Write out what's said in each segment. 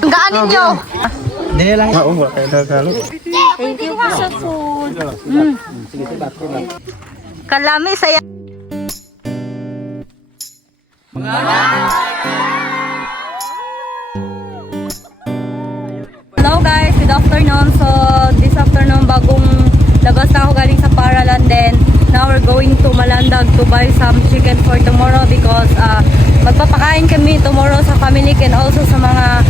Gaan ninyo. Dili lang. Oo, wala kayo nagalo. Thank you sa food. Kalami saya. Hello guys, good afternoon. So this afternoon bagong labas na ako galing sa Paralan, then now we're going to Malandag to buy some chicken for tomorrow because magpapakain kami tomorrow sa family and also sa mga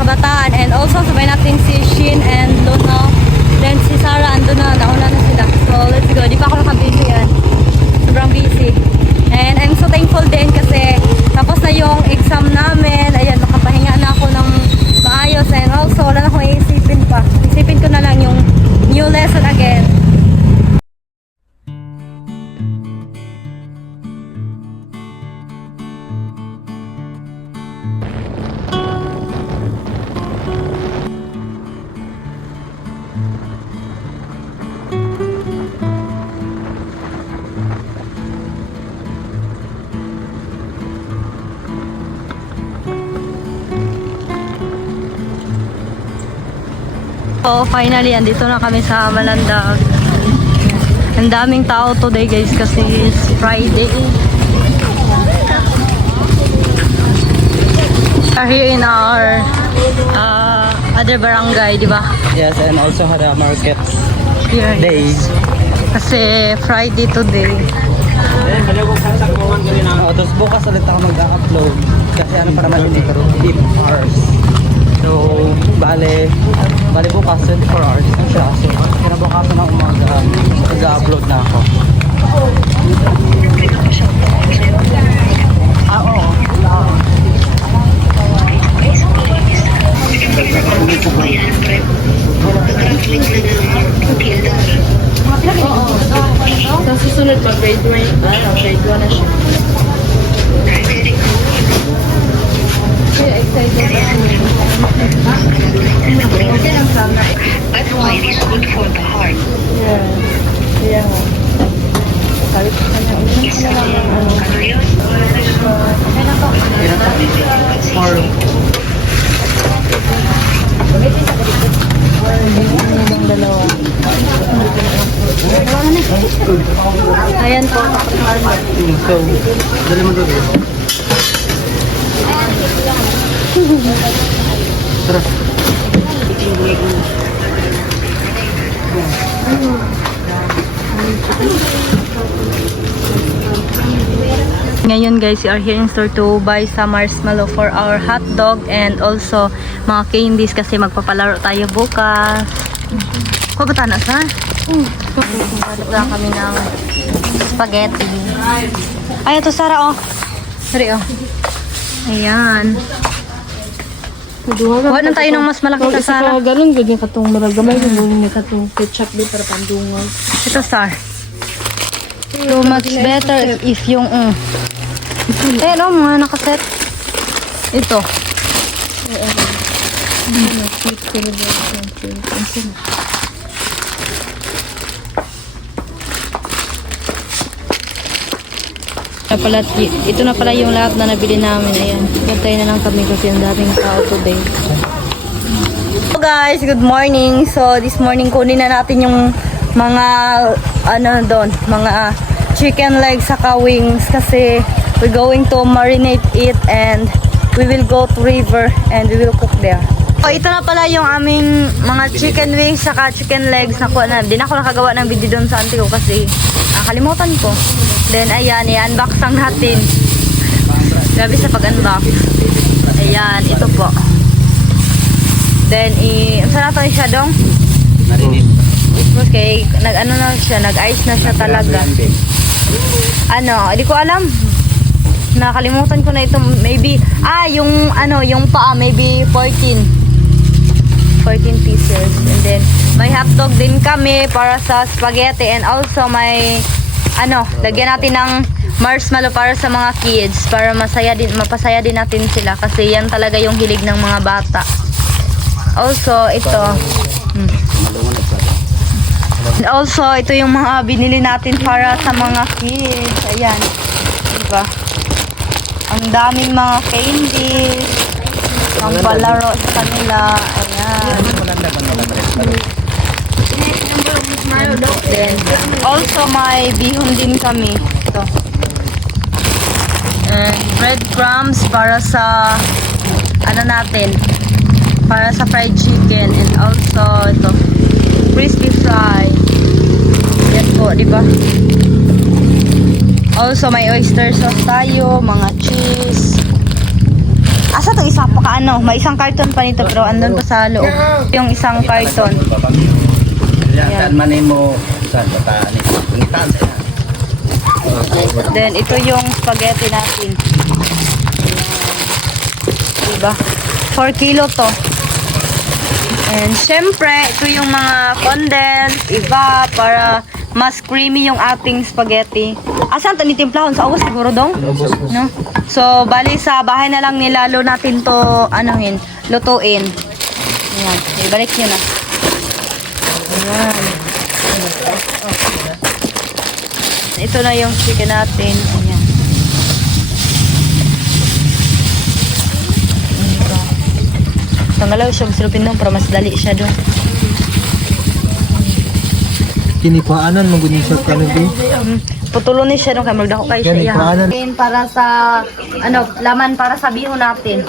kabataan, and also sabay natin si Shin and Luna, then si Sarah andun na, nauna na sila. So let's go, di pa ako nakabusy yan, sobrang busy, and I'm so thankful din kasi tapos na yung exam namin. Ayan, makapahinga na ako ng maayos, and also wala na akong iisipin pa, isipin ko na lang yung new lesson again. So finally, andito na kami sa Malandag. Ang daming tao today guys kasi it's Friday. We're here in our other barangay, di ba? Yes, and also had a market Here. days. Kasi Friday today. Tapos bukas ulit ako mag-upload. Kasi ano pa naman hindi pero 8 hours. So, bale bukas 24 hours na siya. So, kinabukasan ng umaga, mag-upload na ako. Oo. Sa susunod pag grade 1, grade 1 na siya. Kaya excited ako. That's why it is good for the heart. Yeah. Kaya nga. Sabi ko kanya, Ano yun? Or, yung dalawa. Ayan po. so, dali mo doon. Tara. Ngayon guys, we are here in store to buy some marshmallow for our hot dog and also mga candies kasi magpapalaro tayo bukas. Kuha ba na sa? Wala kami ng spaghetti. Ay, ito Sarah oh. Sorry oh. Ayan. Kuha na tayo ng mas malaki sa Sarah. Sa ganun, ganyan katong maragamay, ganyan katong ketchup din para pandungal. Ito Sar. So much better if yung eh no, mga nakaset. Ito. Ito na pala yung lahat na nabili namin. Ayan. Bantay na lang kami kasi ang daming tao today. So guys, good morning. So this morning kunin na natin yung mga ano doon, mga chicken legs saka wings kasi we're going to marinate it and we will go to river and we will cook there. So ito na pala yung aming mga chicken wings saka chicken legs na kuha na. Di na ako nakagawa ng video doon sa auntie ko kasi nakalimutan ko. Then ayan, i-unbox lang natin. Grabe sa pag-unbox. Ayan, ito po. Then saan natin siya dong? Narinig. Okay, nag-ano na siya, nag-ice na siya talaga. Ano, hindi ko alam. Nakalimutan ko na ito. Maybe, yung ano, yung paa, maybe 14 pieces. And then, may hotdog din kami para sa spaghetti. And also, may, ano, lagyan natin ng marshmallow para sa mga kids. Para mapasaya din natin sila. Kasi yan talaga yung hilig ng mga bata. Also, ito. And also, ito yung mga binili natin para sa mga kids. Ayan. Diba? Ang daming mga candies. Pampalaro sa kanila. Ayan. Then, also may bihon din kami. Ito. And breadcrumbs para sa ano natin, para sa fried chicken. And also ito, crispy fry. Yan po, di ba? Also may oyster sauce tayo, mga cheese. Asa to isa pa ka ano? May isang carton pa nito pero andun pa sa loob. Yung isang carton. Yan, manin mo sa bataan ni. Punitan sa yan. Then ito yung spaghetti natin. Diba? 4 kilo to. And syempre, ito yung mga condensed, iba, para mas creamy yung ating spaghetti. Asan to nitimplahon? Sa awas siguro dong? No? So, bali sa bahay na lang nilalo natin to, anuhin, lutuin. Ayan, ibalik nyo na. Ayan. Ito na yung chicken natin. Ayan. Tangalaw siya, masulupin doon para mas dali siya doon. Kinipaanan mo gunin sa kanil Putulon ni siya doon kaya magdako kayo siya. Kinipaanan. Yan. Para sa, ano, laman para sa bihon natin.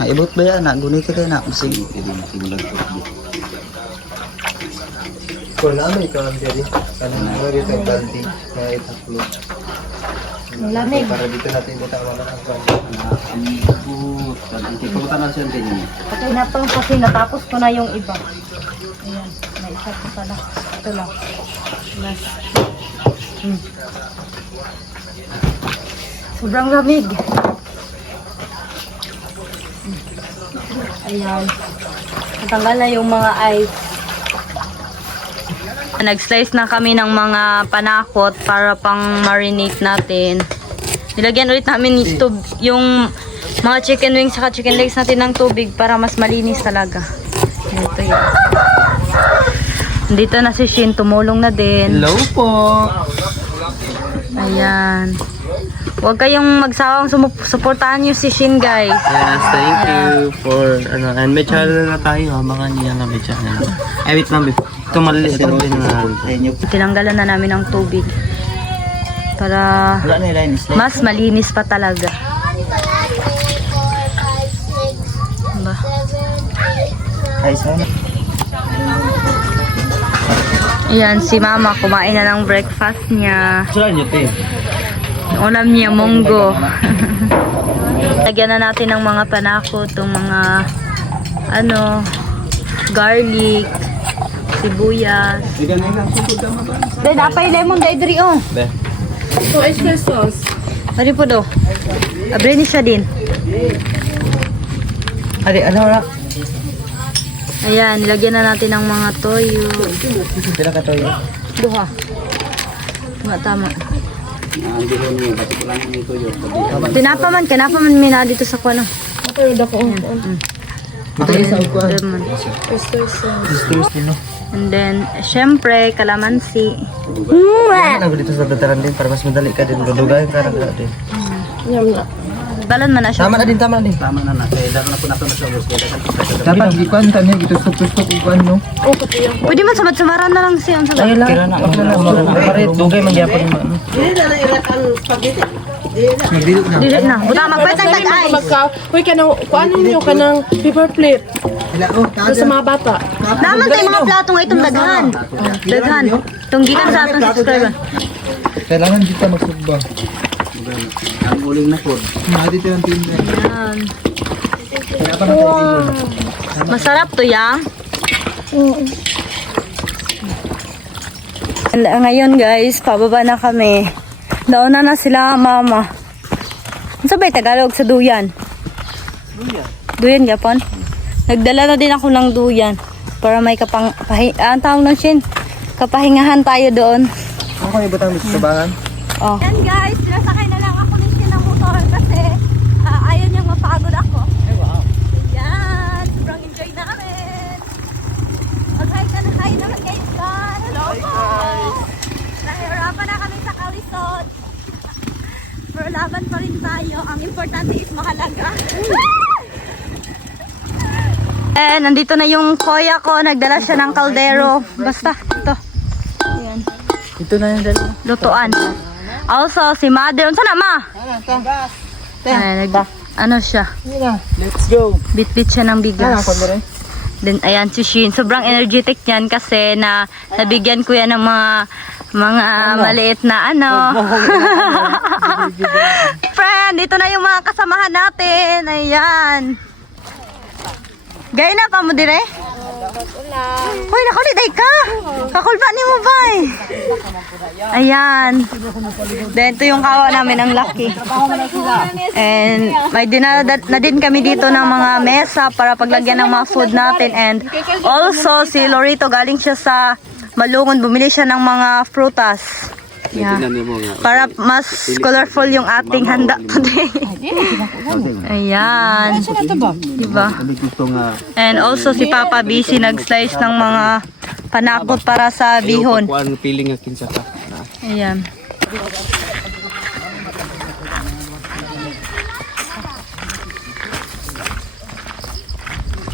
Naibot ba yan? Nagunit ka kayo na. Sige. Kung namin ito ang diri, kanang nagari tayo baldi na itaklo. Lamig. Para dito natin bitaw wala ang baldi. Iputan na siya din. Okay na to kasi natapos ko na yung iba. Ayan, may isa pa pala. Ito lang. Last. Sobrang lamig. Ayan. Natanggal na yung mga ice. Nag-slice na kami ng mga panakot para pang marinate natin. Nilagyan ulit namin yung mga chicken wings saka chicken legs natin ng tubig para mas malinis talaga. Ito yun. Dito na si Shin, tumulong na din. Hello po. Ayan. Huwag kayong magsawang suportahan nyo si Shin, guys. Yes, thank you for ano, and may channel na tayo, abangan niya na may channel. Eh, wait lang, ito maliliit ang din na. Tinanggalan na namin ng tubig para Wala na ilan is mas malinis pa talaga. Ba? Ay, sana. Ayan, si Mama kumain na ng breakfast niya. Saan nyo, te? Ulam niya, munggo. Lagyan na natin ng mga panako, itong mga ano, garlic, sibuyas. Then, apay lemon dahil diri, oh. Be. So, oyster sauce. Pwede po do. Abre ni siya din. Adi, ano ra? Ayan, nilagyan na natin ng mga toyo. Pila ka to yun? Duha. Tama. Kinapaman mina dito sa kuano. Pero dako. Ito yung sa upuan. Lemon. Oyster sauce. Sisters din, no? And then, syempre, kalamansi. Ano dito sa dataran din para mas madali ka din. Dudugayan ka na din. Yum na. Balon man na siya. Tama na din. Tama na na. Kaya daro na po nato na sa ubos. Dapat ikuan tanya ito sup-sup ikuan no. Oh, pwede man samad-samaran na lang siya. Ay lang. Kira na. Pare, dugay mangyapon mo. Nagdilog na. Dili na. Buta magpwede ng tag-ice. Uy, kanang, kuanin niyo kanang paper plate. Para sa mga bata. Naman tayo mga plato nga itong daghan. Daghan. Itong gikan sa atong subscriber. Kailangan dito magsugba. Ang uling na po. Dito ang tinda. Ayan. Masarap to, ya. Ngayon guys, pababa na kami. Nauna na sila, Mama. Ano sabay Tagalog sa duyan? Duyan, Japon? Nagdala na din ako ng duyan para may ang tawag ng Shin, kapahingahan tayo doon. Ako kayo butang dito sa bahan? Oh. Yan guys, sinasakay na lang ako ni Shin ng motor kasi ayaw niyang mapagod ako. Yan, sobrang enjoy namin. Mag-hi ka na, hi naman Then, nandito na yung kuya ko. Nagdala siya ng kaldero. Basta, ito. Ayan. Ito na yung dalawa. Lutuan. Also, si Mother. Unsa na, ma? Ay, ano siya? Let's go. Bit-bit siya ng bigas. Then, ayan si Shin. Sobrang energetic yan kasi nabigyan ko yan ng mga maliit na ano. Friend, dito na yung mga kasamahan natin. Ayan. Gaya na pa mo dire? Hoy, nakuliday ka. Kakulba ni mo ba Ayan. Then, ito yung kawa namin, ang laki. And may dinala na din kami dito ng mga mesa para paglagyan ng mga food natin. And also, si Lorito, galing siya sa Malungon. Bumili siya ng mga prutas. Yeah. Para mas colorful yung ating handa today. Ayan. Diba? And also si Papa busy nag-slice ng mga panakot para sa bihon. Ayan.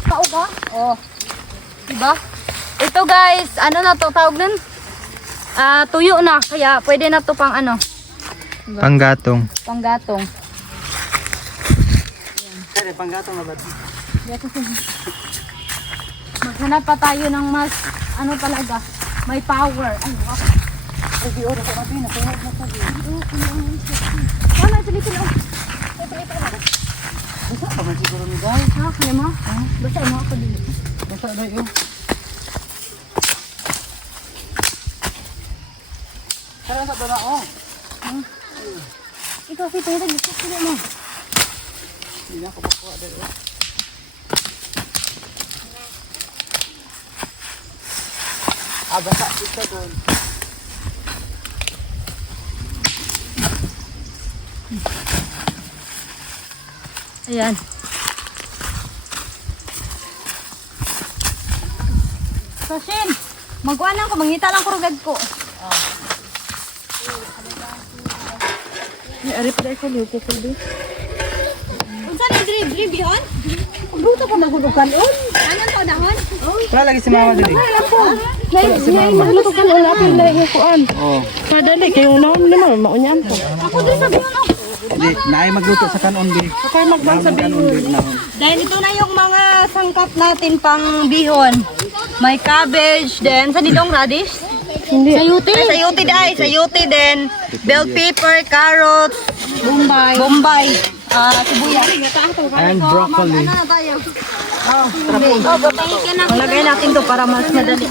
Tao ba? Oh. Diba? Ito guys, ano na to tawag nun? Tuyo na, kaya pwede na to pang ano? Panggatong. Panggatong. Kaya panggatong na ba? Maghanap pa tayo ng mas, ano talaga, may power. Ay, wow. Ay, di oras na natin, nakuha na sabi. Ano, silipin lang. Basta pa man siguro ni guys. Ha, kaya mo? Basta mo ako dito. Basta na yun. Kaya sa doon ako. Ikaw, Fito, ito, gusto ko mo. Hindi na ako makuha dito. Basta ito doon. Ayan. So, Shin, magkuha lang ko, mangita lang kurugad ko. Ari pa ko liupo ko di. Unsa ni drib yun? Buto ka magulukan on. Anong to dahon? Wala lagi si mama dito. Nay magluto ka on apil na iyo kuan. Oh. Kadali kay unaw ni mo maunyan ko. Ako din sabi mo. Hindi, naay magluto sa kanon din. Sakay magbang sa bihon. Dahil ito na yung mga sangkap natin pang bihon. May cabbage, then sa nitong radish? Hindi. Sayuti. Ay, sayuti dahil. Sayuti din. Bell pepper, carrots, bombay, sibuyas. And broccoli. Ano na tayo? Malagay natin to para mas madali.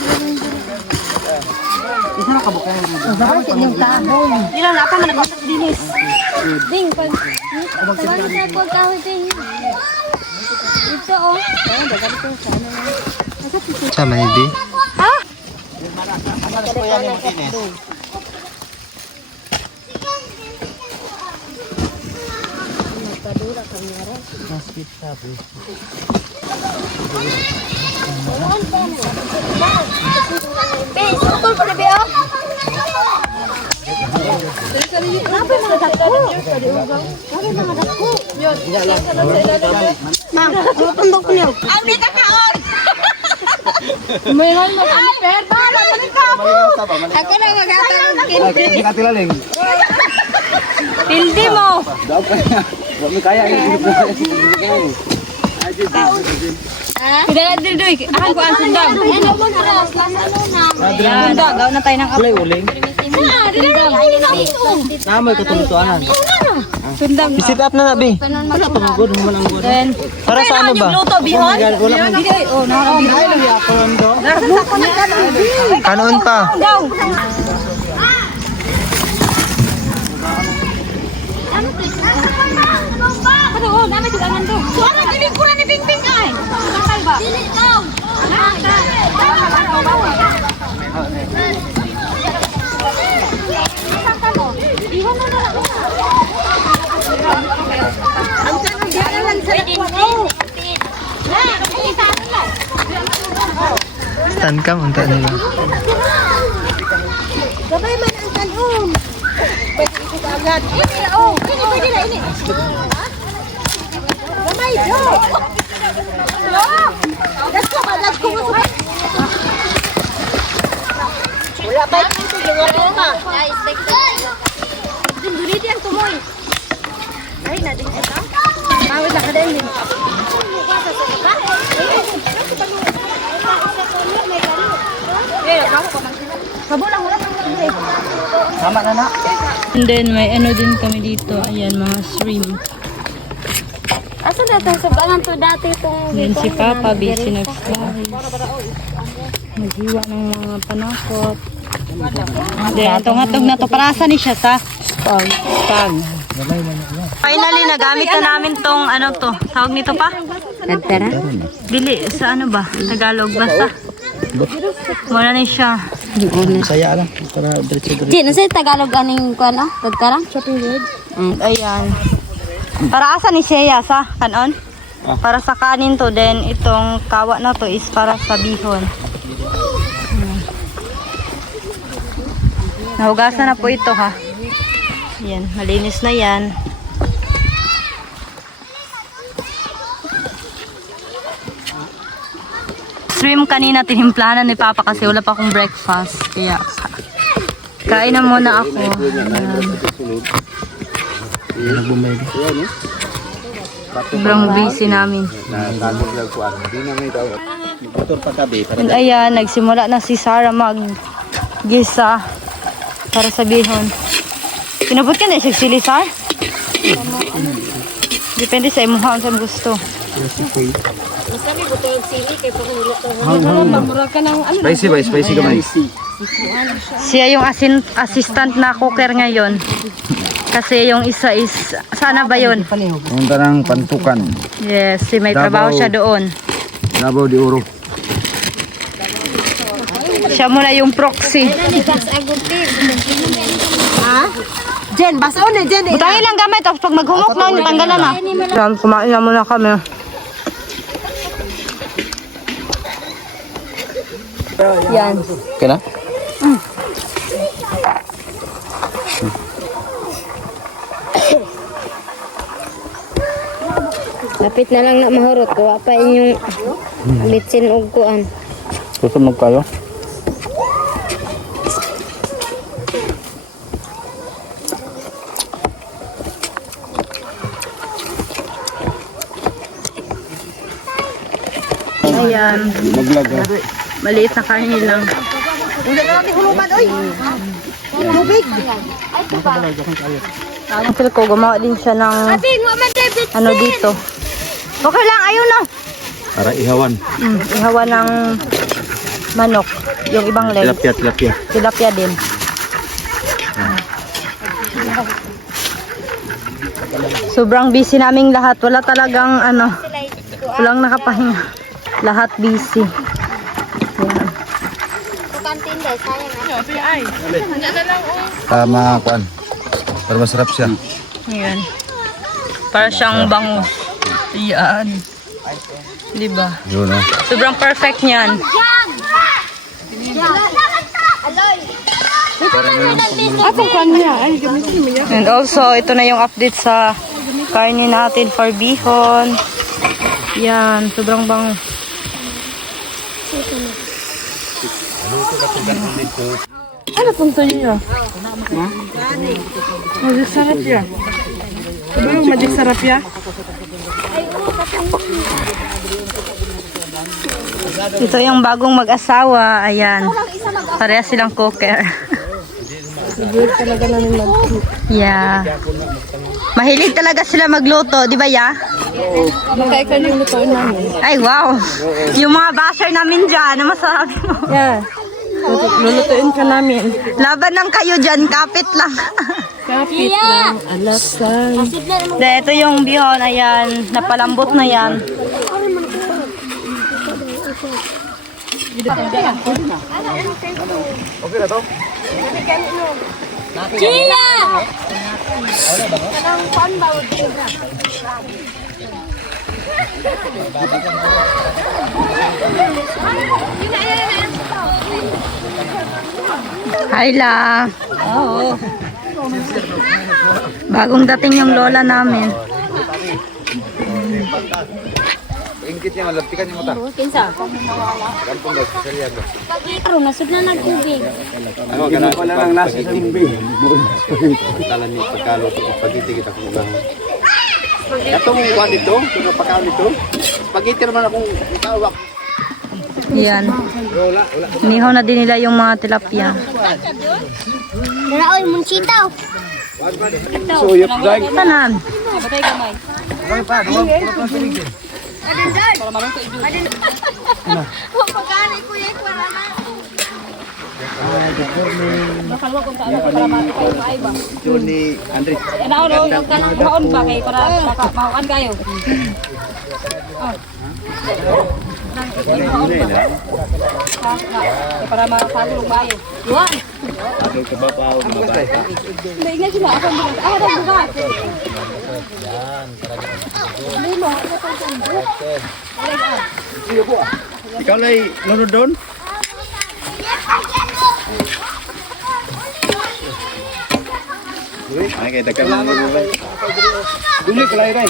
Isa na kabukay mo. Yung kahoy. Ilan na pa managbasak dinis. Ding, pag... Sabang sa pagkahoy din. Ito oh. Sama ni Di. Ha? Bes, utol pa na ba? Napay mga dako. Napay mga dako. Ma'am, tumbok ko niyo. Ang di ka kaon. May man mag-per. Ako na maghatag ng kinti. Katilaling. Pildi mo. Wala mo kaya Tidak ada dulu. Akan ku sundang. Ayan, gawin na tayo ng Kulay uling. Namoy katulutuanan. sundang. Sit up na nabi. Wala pa magod mo lang god. Then, Para sa ano ba? Luto bihon. Oh, Kanon pa. Daw. Aduh, oh, nama juga ngantuk. Suara gini kurang ni ping-ping ay. Sakay ba? Dili daw. Stand ka unta nila. Gabay man ang kanon. Pwede ikot agad. Ini oh, ini pwede na ini. Ha? Gamay jo. Tama na na. And then may ano din kami dito. Ayan, mga shrimp. Asa na tayo sa banan to dati itong... Then si Papa busy nag-slice. Naghiwa ng mga panakot. Then itong hatog na to. Para saan siya sa spag. Finally, nagamit na namin tong ano to. Tawag nito pa? Nagtara? Dili, sa ano ba? Tagalog basta. Wala na siya. Saya lang. Para diretso-diretso. Di, nasa Tagalog aning ko ano? Nagtara? Shopping road? Ayan. Para asa ni siya sa kanon? Para sa kanin to. Then itong kawa na to is para sa bihon. Nahugasan na po ito ha. Yan, malinis na yan. Shrimp kanina tinimplahan ni Papa kasi wala pa akong breakfast. Kaya kain na muna ako. Sobrang busy namin. And ayan, nagsimula na si Sarah mag-gisa para sa bihon. Pinabot ka na siya sili, Sar? Depende sa imuha sa gusto. Spicy kamay. Siya yung assistant na cooker ngayon. Kasi yung isa is, sana ba yun? Punta ng Pantukan. Yes, si may trabaho siya doon. Davao de Oro. Siya muna yung proxy. Jen, basaw na Jen. Butangin lang gamit, tapos pag maghumok na, tanggalan na. Yan, kumain na muna kami. Yan. Okay na? Lapit na lang na mahurot. Kuha pa inyong litsin o kuan. Susunod kayo? Ayan. Maglag ha. Maliit na kanin lang. Ang feel ko, gumawa din siya ng ano dito. Okay lang, ayun na. Para ihawan. Ihawa ng manok. Yung ibang leg. Tilapia. Tilapia din. Sobrang busy naming lahat. Wala talagang ano, walang nakapahinga. Lahat busy. Tama kuan. Para masarap siya. Ayan. Para siyang bango. Ayan. Diba? Yun oh. Sobrang perfect niyan. And also, ito na yung update sa karne natin for bihon. Yan, sobrang bango. Ano punto niyo? Magic sarap ya. Diba yung magic sarap ya? Ito yung bagong mag-asawa. Ayan. Pareha silang cooker. Yeah. Mahilig talaga sila magluto, di ba ya? Magkaikan yung lutoin namin. Ay, wow. Yung mga basher namin dyan, ano masasabi mo? Yeah. Lulutuin ka namin. Laban lang kayo dyan, kapit lang. Kapit lang, alasan. Ito yung bihon, ayan. Napalambot na yan. Okay na to? Gia! Hi la. Bagong dating yung lola namin. Ingkit niya, malaptikan yung mata. Kinsa? Gampang daw, sasalihan daw. Aro, nasud na nagtubig. Ano, ganun pa lang nasa timbi. Talan niyo pagkalo, pagkiti kita kung lang. Itong kuwan dito, itong pagkalo dito, pagkiti naman akong tawak. Yan. Nihaw na din nila yung mga tilapia. Dara oy munsitaw. Tanan. Ikaw lay nunod doon? Ay, kaya tagal lang mo. Duli kalay rin.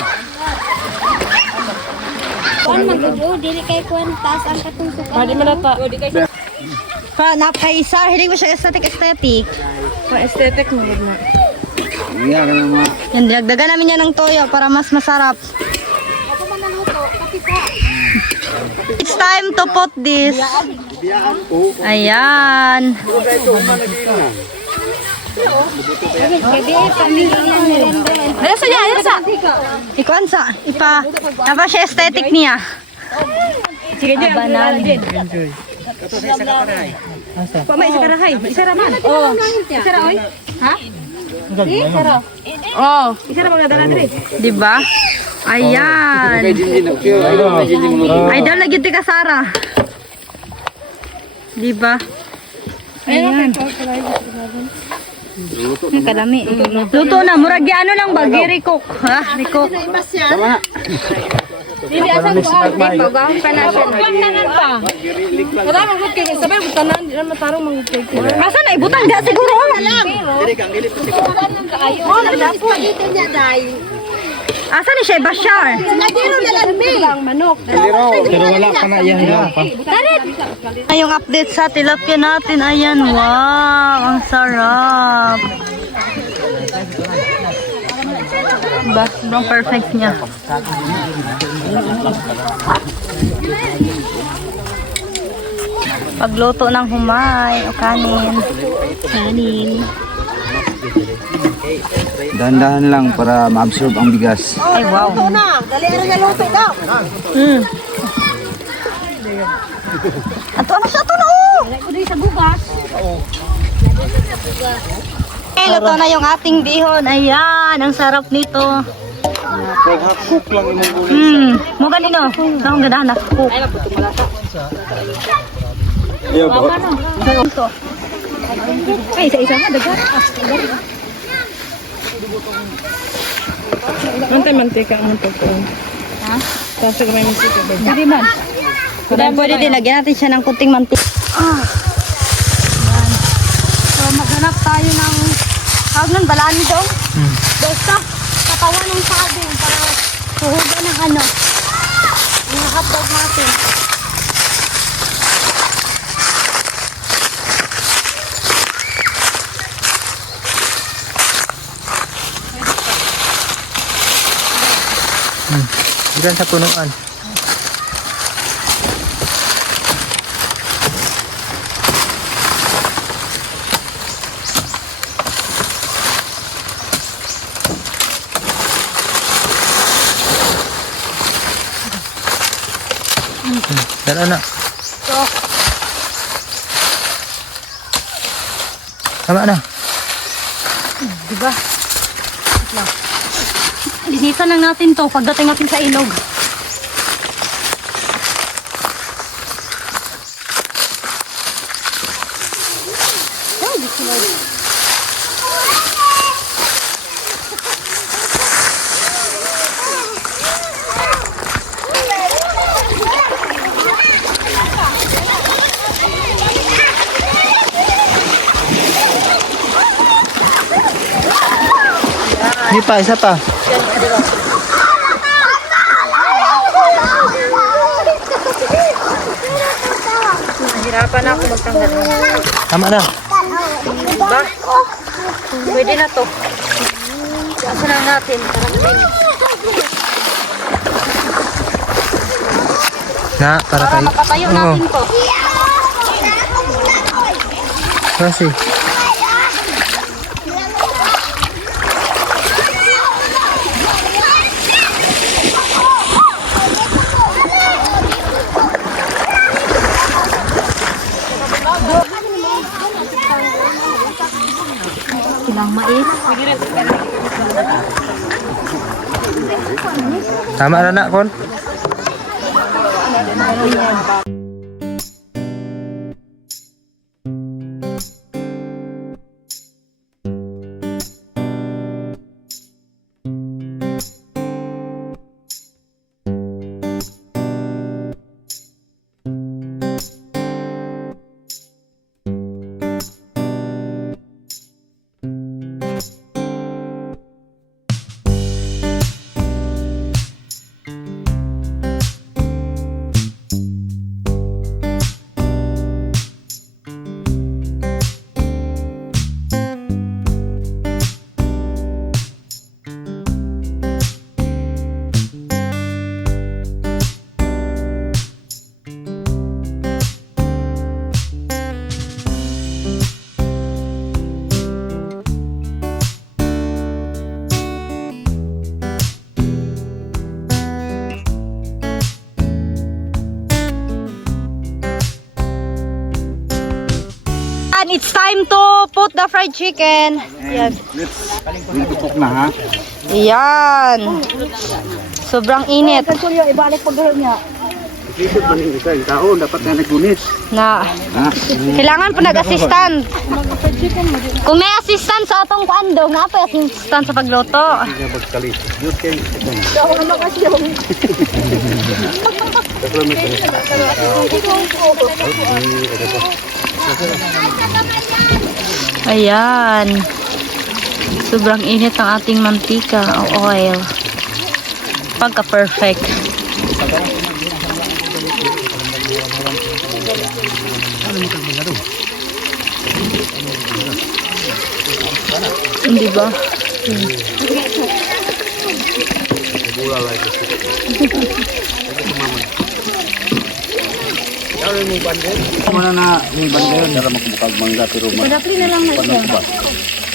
Kuan magdudo dili kay kuan taas ang katungtong. Pa, napakaisa. Hiling mo siya aesthetic. Aesthetic mo na. Nga ka na mga. Yan, dinagdagan namin yan ng toyo para mas masarap. It's time to put this. Ayan. Ayan sa. Ikuan sa. Napa siya aesthetic niya. Sige, abanan. May isa karahay. Isa raman. Oh. Isa ra oy. Ha? Isa ra. Oh. Isa ra mga dala dire. Di ba? Ayan. Idol na gyud ti ka Sara. Di ba? Ayan. Kadami. Luto na, murag ano lang ba, girikok. Ha? Rikok. Dili asa ko ang pagawon pa na siya. Wala man gud kay sabay butanan di na matarong mangutay. Asa na ibutang da siguro. Asa ni siya Bashar? Pero wala pa na yan. Yung update sa tilapia natin, ayan, wow, ang sarap. Diba? Sobrang perfect niya. Pagluto ng humay o kanin. Dahan-dahan lang para ma-absorb ang bigas. Ay, wow. Ato ano siya ito na oh! Okay, luto na yung ating bihon. Ayan, ang sarap nito. Pag-cook lang yung mong Mo ganino. Akong ganahan na cook. Iya ba? Ay, isa-isa nga, dagat. Mantika ang mantika. Ha? Kasi may mantika ba? Hindi man. Pwede din, lagyan natin siya ng kunting mantik. Yan. So, maghanap tayo ng tawag nun, balani doon. Basta, katawan ng saging para suhugan ng ano. Yung hotdog natin. Diyan sa punuan. Tara na. Tama na. Diba? Linisan lang natin to pagdating natin sa ilog. Hindi pa, isa pa. Nahirapan na ako magtanggal. Tama na. Diba? Pwede na to. Asa lang natin. Na, para Para tayo. makatayo natin to. Kasi. Silang mais. Tama na na, Kon. And it's time to put the fried chicken. Yan. Tutok na ha. Yan. Sobrang init. Isip man yung isa, yung tao, dapat na nagkunis. Na. Kailangan po nag-assistant. Kung may assistant sa atong kuando, nga pa assistant sa pagluto. Ayan. Sobrang init ang ating mantika o oil. Pagka-perfect. Hindi ba? Muna na may bandero, dara makubukag mangga pero Madapli na lang na siya.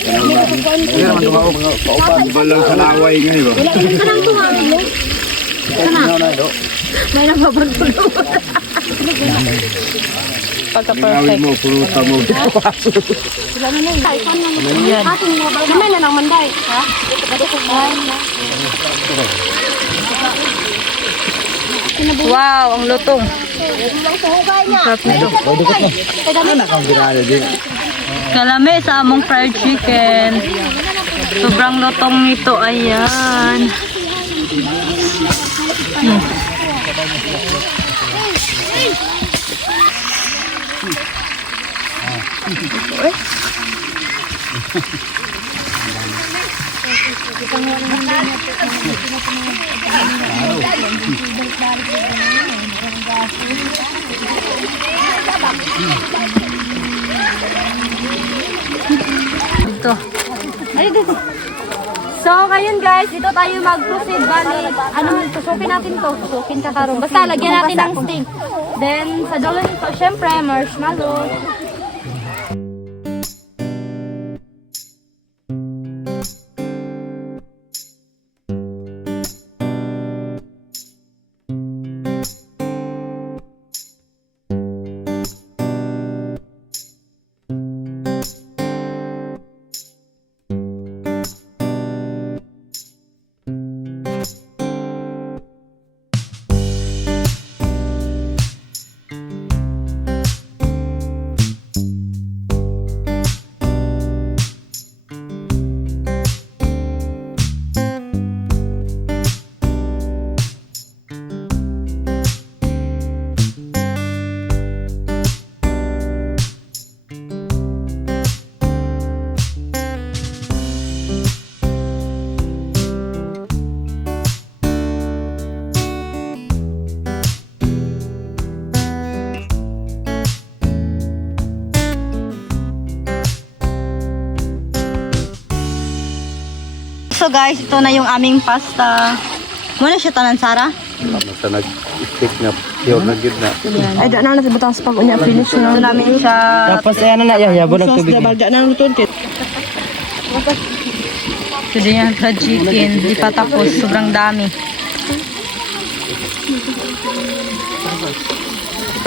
Kaya naman dumaog paupan balang sa laway ngayon ba. Wala ka nang tumawag mo. May nababagulo. Pagka-perfect. Mo puro tamo. Yan. Kamay na lang manday. Ha? Wow, ang lutong. Ang sarap nito. Kalami sa among fried chicken. Sobrang lutong nito. Ayan. Dito. So, ngayon guys, dito tayo mag-proceed. Bali, tusukin natin to. Tusukin ka karon. Basta, lagyan natin ng sting. Then, sa dulo nito, syempre, marshmallow. So guys, ito na yung aming pasta. Muna siya tanan, Sarah? Basta nag-stick na pure na yun na. Ay, daan na natin butang sa pag-unya finish na. Ito namin siya. Tapos ay ano na, yabo ng tubig. Ito din yung fried chicken. Di pa tapos. Sobrang dami.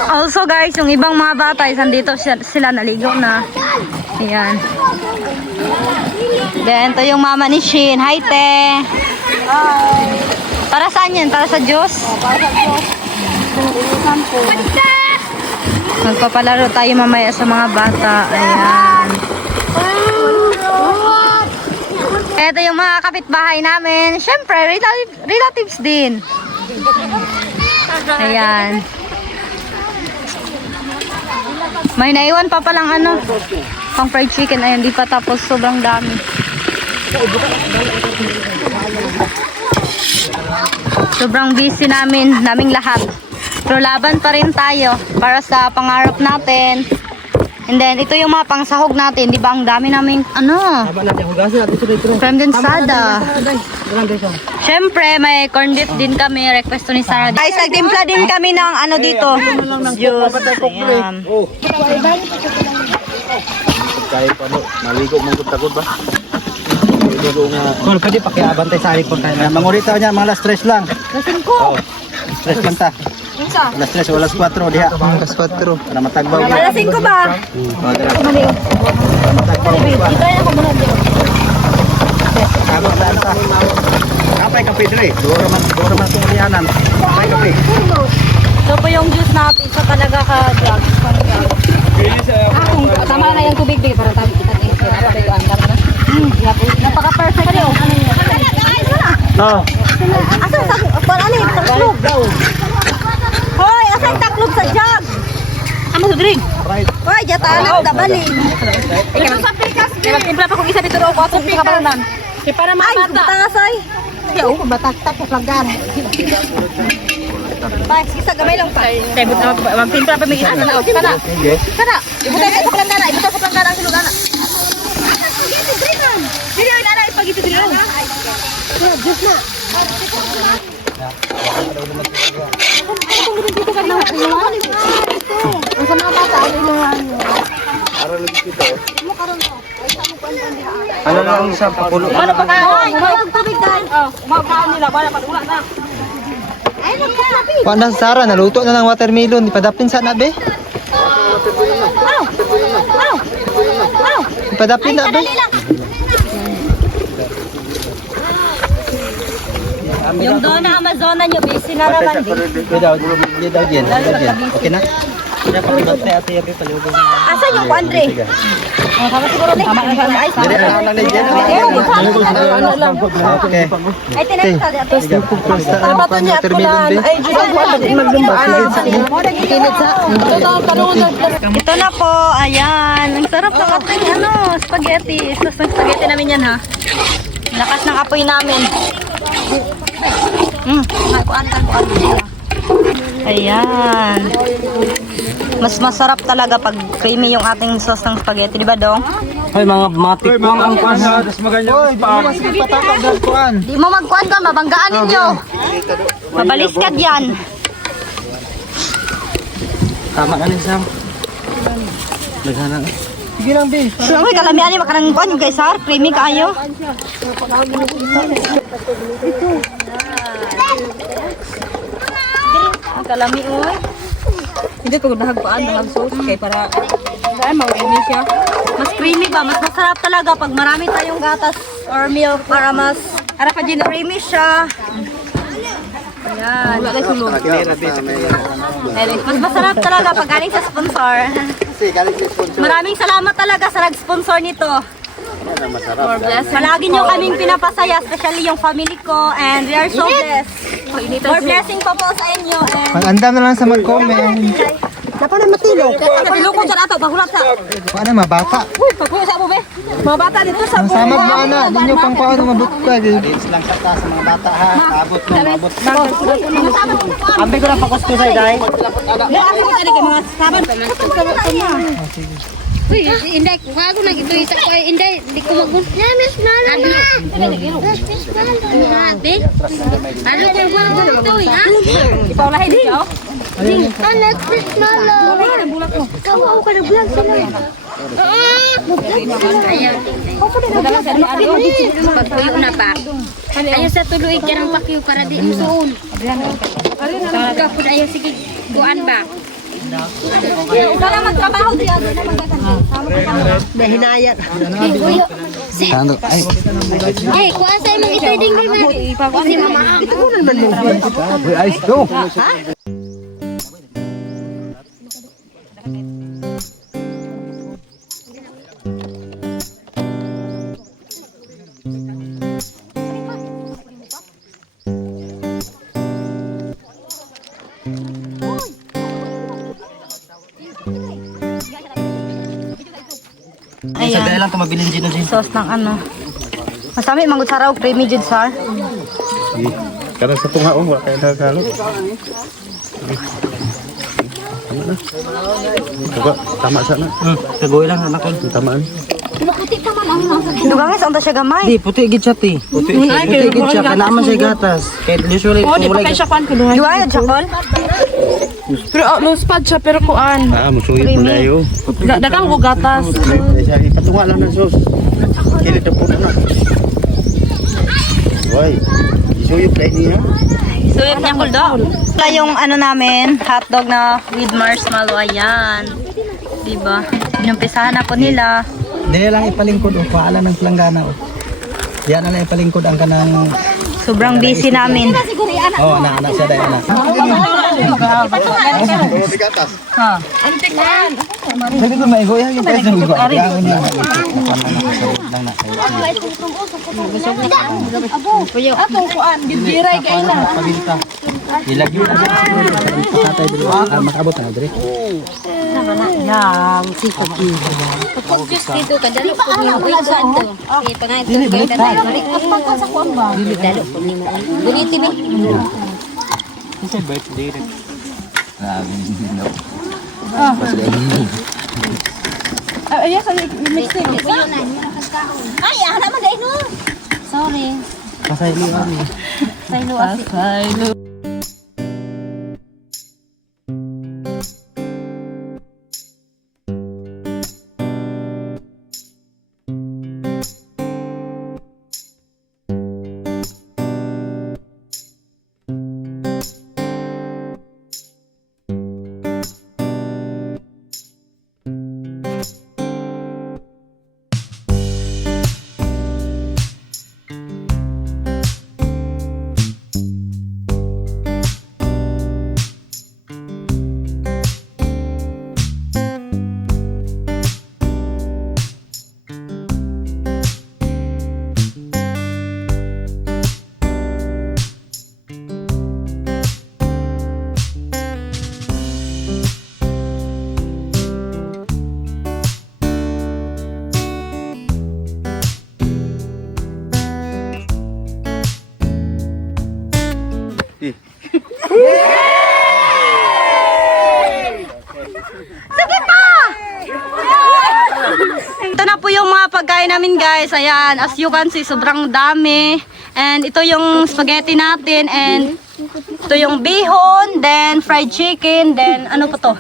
Also guys, yung ibang mga bata, dito sila naligo na. Ayan. Then, ito yung mama ni Shin. Hi, te! Hi! Para saan yan? Para sa Diyos? Para sa Diyos. Magpapalaro tayo mamaya sa mga bata. Ayan. Ito yung mga kapitbahay namin. Siyempre, relatives din. Ayan. May naiwan pa palang ano, pang fried chicken. Ayun, di pa tapos. Sobrang dami. Sobrang busy naming lahat. Pero laban pa rin tayo para sa pangarap natin. And then, ito yung mga pangsahog natin. Di ba, ang dami naming, ano, condensada. Siyempre, may corned beef din kami. Request to ni Sarah. Guys, nagtimpla din kami ng ano dito. Juice. Ayan. Kahit ano, maligo mong tagod ba? Maligo nga. Kung pwede pakiabang tayo sa alikon tayo. Mangurita niya, mga last stress lang. Lasing ko. Stress lang ta. Alas 3 o alas 4 diha. Alas 4. Para matagbaw. Lasing ko ba? Matagbaw ba? Tama saan ta? Kapay kape dire. Duro man tunglianan. Kapay kape. Ito po yung juice natin. Ito talaga ka-drugs. Tama na yung tubig dito para tayo kita tingin. Napaka-perfect yun. No. Asa sa ano yung taklog? Hoy, asa yung taklog sa jug? Amo sa drink. Hoy, jatalan na bali. Ikaw sa pikas. Magtimpla pa kung isa dito ko ako sa kabalanan. Para mga bata. Ay, batasay. Yo, batas tapos langgan. Bye, isa gamay lang pa. Kay buta magtimpla pa may isa na. Kana. Kana. Ibuta sa langgan, ibuta sa langgan ang silugana. Dili na na ipagito dili na. Just na. Ang sa mga bata, ano iluhan nyo? Ano lang sa pakulo? Ano pa ka? Magtubig dahil. Magkaon nila, wala pa wala na. Ay, nagkasabi. Wala na Sarah, naluto na ng watermelon. Ipadapin sa nabe. Ipadapin na be. Yung doon na Amazona nyo, busy na naman din. Di daw din. Okay na? Kaya pakibante ate yabi palugo. Asa yung Andre? Tama siguro din. Tama na ice. Dire na lang din. Okay. Ay, tinay sa dito. Tama to niya watermelon be. Ay, ito na po, ayan. Ang sarap ng ating spaghetti. Sus ng spaghetti namin yan ha. Lakas ng apoy namin. Ayan. Mas masarap talaga pag creamy yung ating sauce ng spaghetti, di ba dong? Hoy mga tikmang ang kuan. Di mo magkuhan ka, mabanggaan ninyo. Mabaliskad yan. Tama ka rin Sam. Naghana. Sige lang be. So, may kalamihan ni makarang kuhan yung guys ha, creamy kaayo. Ang kalami oy. Hindi ko nahagpaan ng sauce kay para mawagumi siya. Mas creamy ba? Mas masarap talaga pag marami tayong gatas or milk para mas creamy siya. Ayan. Mas masarap talaga pag galing sa sponsor. Maraming salamat talaga sa nag-sponsor nito. Palagi nyo kaming pinapasaya, especially yung family ko, and we are so blessed. More blessing pa po sa inyo. Mag-andam na lang sa mag-comment. Dapat na matilo. Matilo ko dyan ato, paghulat sa. Paano mabata? Uy, paghulat sa mo be. Mga bata dito sa Ang samag mo na, di nyo pang paano mabukag eh. Lang sa taas sa mga bata ha. Abot na abot. Ambi ko na pakuskusay dai. Hindi, ako ko tadi kay mga saban. Uy, hindi ko ako nag ito isa ko hindi ko magun. Ya, Miss Malo. Miss Malo. Ate. Ano ko ba ito ha? Ipaulahin niyo. Anak, Miss Malo. Kawaw ka na vlog sila. Ayan. Pagpuyo na pa. Ayaw sa tuloy ka ng pakyo para di musuon. Kapag ayaw sige kuan ba? Kala magtrabaho diyan na magaganda. Hinayat. Sandro, ay. Eh, kuan sa imong itiding ni man. Kasi mama. Ito ko naman yung Uy, ayos to. Sa dahil lang ito mabilin dito din. Sauce ng ano. Masami manggod sa raw creamy jud sir. Karena sa tungaon, wala kayo nakakalo. Diba, tama sana. Kagoy lang anak ko. Tamaan. Dugangan sa unta siya gamay. Di, puti gid siya ti. Puti gid siya. Kailangan siya gatas. Kaya usually, kung wala Dugangan sa kol. Pero no spad siya pero kuan. Musuhit mo na yun. Dagang ko gatas. Patunga lang ng sauce. Kilit na po na. Why? Isuyok na niya. Suyot niya kol do. Wala yung ano namin, hotdog na with marshmallow. Ayan. Diba? Inumpisahan na po nila. Dili lang ipalingkod o paala ng planggana o. Diyan na lang ipalingkod ang kanang Sobrang busy namin. oh, anak siya dahil anak. Ha. Sabi ko maigo yan yung peso ko. Ang niya. Atong kuan gigiray kay na. Pabinta. Ilagyo na siya siguro. Patay dito. Makabot na dire. Yang sisig. Just dito kadalo ko ni mo ito. Okay, pangalan Dili balik ta. Sa kuan ba? dalo ko ni mo. Guniti ni. Kasi birthday rin. Ay, sa mixing. Ay, ana man dai no. Sorry. Pasayli ani. Saylo asi. Ito na po yung mga pagkain namin guys. Ayan, as you can see, sobrang dami. And ito yung spaghetti natin. And ito yung bihon, then fried chicken, then ano po to?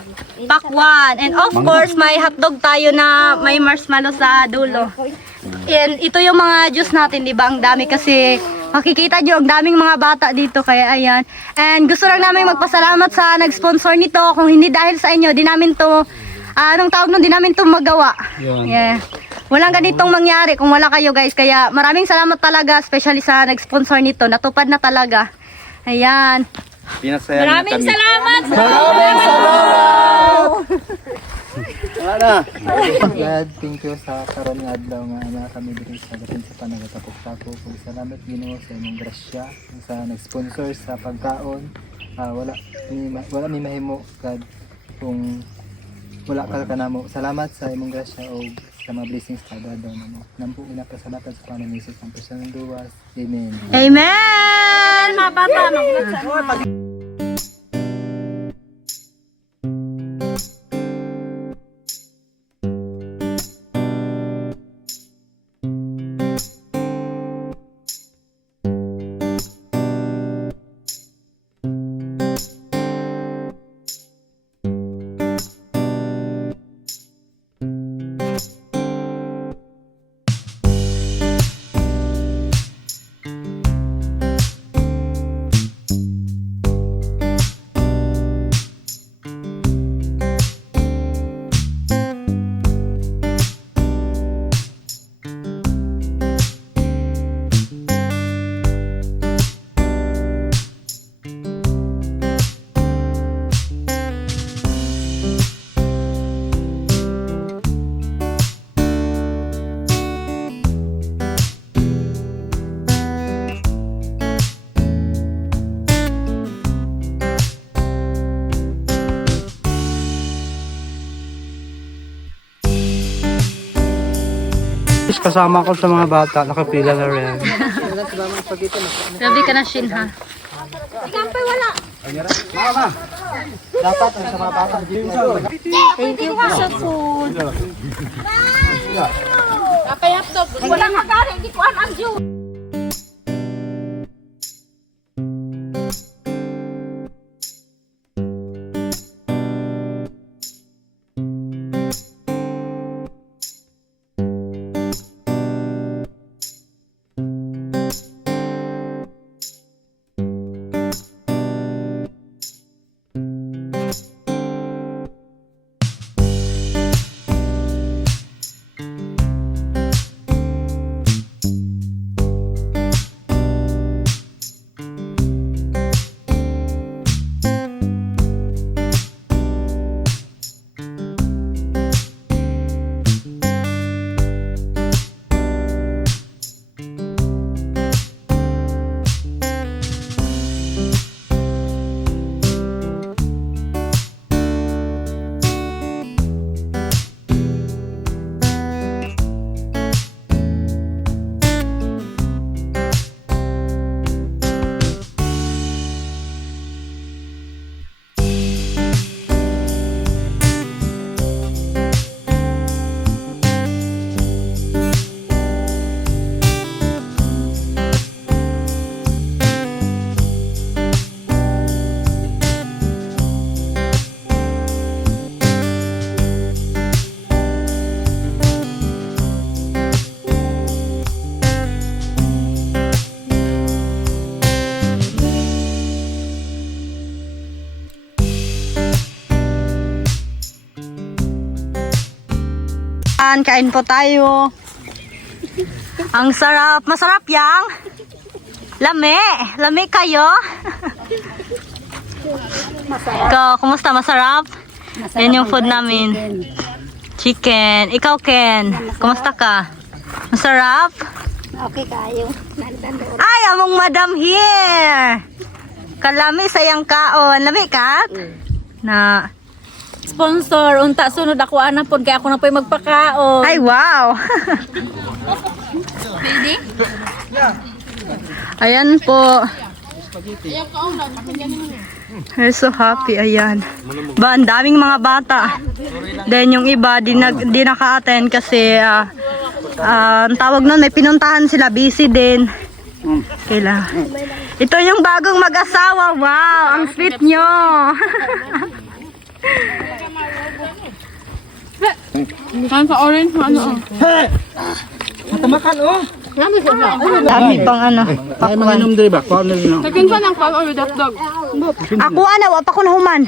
Pakwan. And of course, may hotdog tayo na may marshmallow sa dulo. And ito yung mga juice natin, di ba? Ang dami kasi makikita nyo, ang daming mga bata dito. Kaya ayan. And gusto lang namin magpasalamat sa nag-sponsor nito. Kung hindi dahil sa inyo, di namin to anong tawag nun, di namin ito magawa. Yeah. Walang ganitong mangyari kung wala kayo guys. Kaya maraming salamat talaga, especially sa nag-sponsor nito. Natupad na talaga. Ayan. Pinasaya Maraming salamat. God, thank you sa karon nga adlaw nga ana kami diri sa gatin sa panagatapok-tapok. Kung salamat Ginoo sa imong grasya sa nag-sponsor sa pagkaon. Wala mi mahimo God kung wala ka kanamo. Salamat sa imong grasya o sa mga blessings kada daw namo. Nampo ina pasalatan sa Panginoon Hesus ang personang duwas. Amen. Amen! Mga bata, kasama ko sa mga bata, nakapila na rin. Grabe ka na, Shin, ha? Dapat sa mga bata. Thank you po sa food. Wala ka gari, hindi ko ang juice. Kain po tayo. Ang sarap. Masarap yang. Lami. Lami kayo. Kumusta? Masarap? Yan yung food namin. Chicken. Ikaw, Ken. Kumusta ka? Masarap? Okay kayo. Ay, among madam here. Kalami sayang kaon. Lami ka? Na. Sponsor, unta sunod ako anapon kaya ako na po'y magpakaon. Ay, wow. Ayan po. We're so happy. Ayan. Ba, ang daming mga bata. Then yung iba, di naka-attend kasi ang tawag nun, may pinuntahan sila. Busy din. Kailan. Ito yung bagong mag-asawa. Wow, ang sweet nyo. Saan sa orange? Ano? Matamakan oh! Dami pang ano. Ay, mga inom din ba? Paano nyo? Takin pa ng pag-orange hot dog. Ako wa pa ko na human.